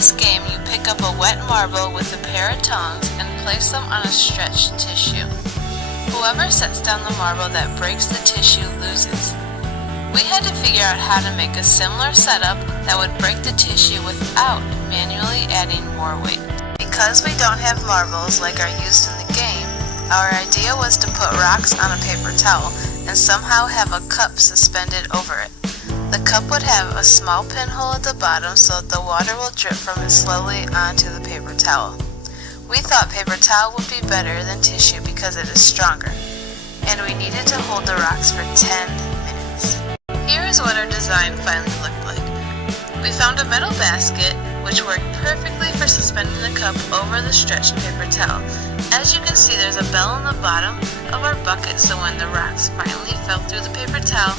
this game, you pick up a wet marble with a pair of tongs and place them on a stretched tissue. Whoever sets down the marble that breaks the tissue loses. We had to figure out how to make a similar setup that would break the tissue without manually adding more weight. Because we don't have marbles like are used in the game, our idea was to put rocks on a paper towel and somehow have a cup suspended over it. The cup would have a small pinhole at the bottom so that the water will drip from it slowly onto the paper towel. We thought paper towel would be better than tissue because it is stronger, and we needed to hold the rocks for 10 minutes. Here is what our design finally looked like. We found a metal basket which worked perfectly for suspending the cup over the stretched paper towel. As you can see, there's a bell on the bottom of our bucket, so when the rocks finally fell through the paper towel,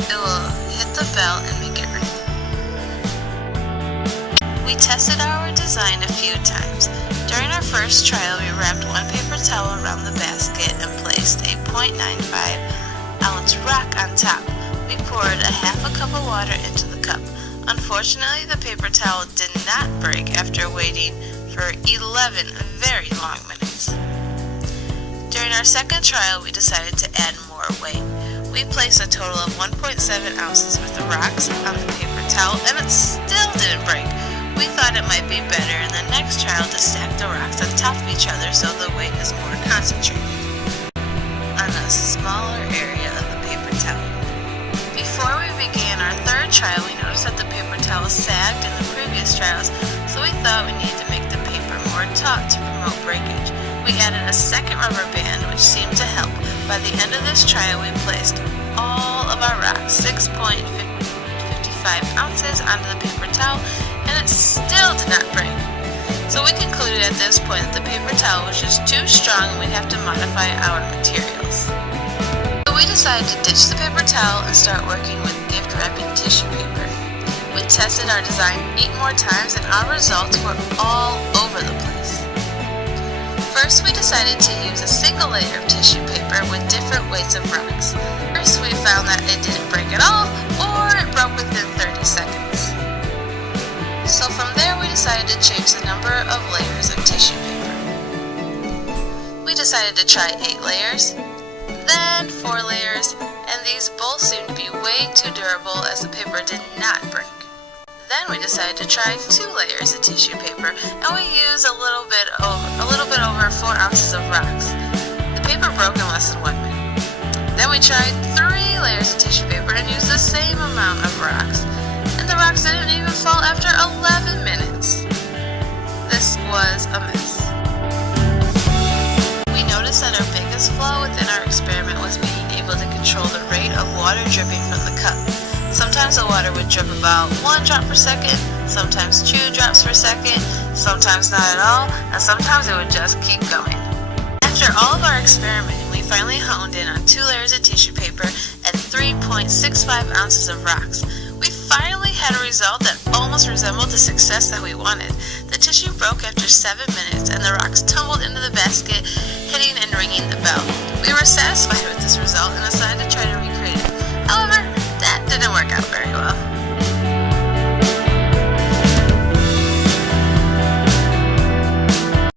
it will hit the bell and make it ring. We tested our design a few times. During our first trial, we wrapped one paper towel around the basket and placed a 0.95-ounce rock on top. We poured a half a cup of water into the cup. Unfortunately, the paper towel did not break after waiting for 11 very long minutes. During our second trial, we decided to add more weight. We placed a total of 1.7 ounces worth of rocks on the paper towel, and it still didn't break. We thought it might be better in the next trial to stack the rocks on top of each other so the weight is more concentrated on a smaller area of the paper towel. Before we began our third trial, we noticed that the paper towel sagged in the previous trials, so we thought we needed to make the paper more taut to promote breakage. We added a second rubber band, which seemed to help. By the end of this trial, we placed all of our rocks, 6.55 ounces, onto the paper towel, and it still did not break. So we concluded at this point that the paper towel was just too strong and we'd have to modify our materials. So we decided to ditch the paper towel and start working with gift wrapping tissue paper. We tested our design 8 more times and our results were all over the place. First, we decided to use a single layer of tissue paper with different weights of rocks. First, we found that it didn't break at all, or it broke within 30 seconds. So from there, we decided to change the number of layers of tissue paper. We decided to try 8 layers, then 4 layers, and these both seemed to be way too durable as the paper did not break. Then we decided to try 2 layers of tissue paper, and we used a little bit over 4 ounces of rocks. The paper broke in less than 1 minute. Then we tried 3 layers of tissue paper and used the same amount of rocks, and the rocks didn't even fall after 11 minutes. This was a mess. We noticed that our biggest flaw within our experiment was being able to control the rate of water dripping from the cup. Sometimes the water would drip about 1 drop per second, sometimes 2 drops per second, sometimes not at all, and sometimes it would just keep going. After all of our experimenting, we finally honed in on 2 layers of tissue paper and 3.65 ounces of rocks. We finally had a result that almost resembled the success that we wanted. The tissue broke after 7 minutes and the rocks tumbled into the basket, hitting and ringing the bell. We were satisfied with this result and decided to try to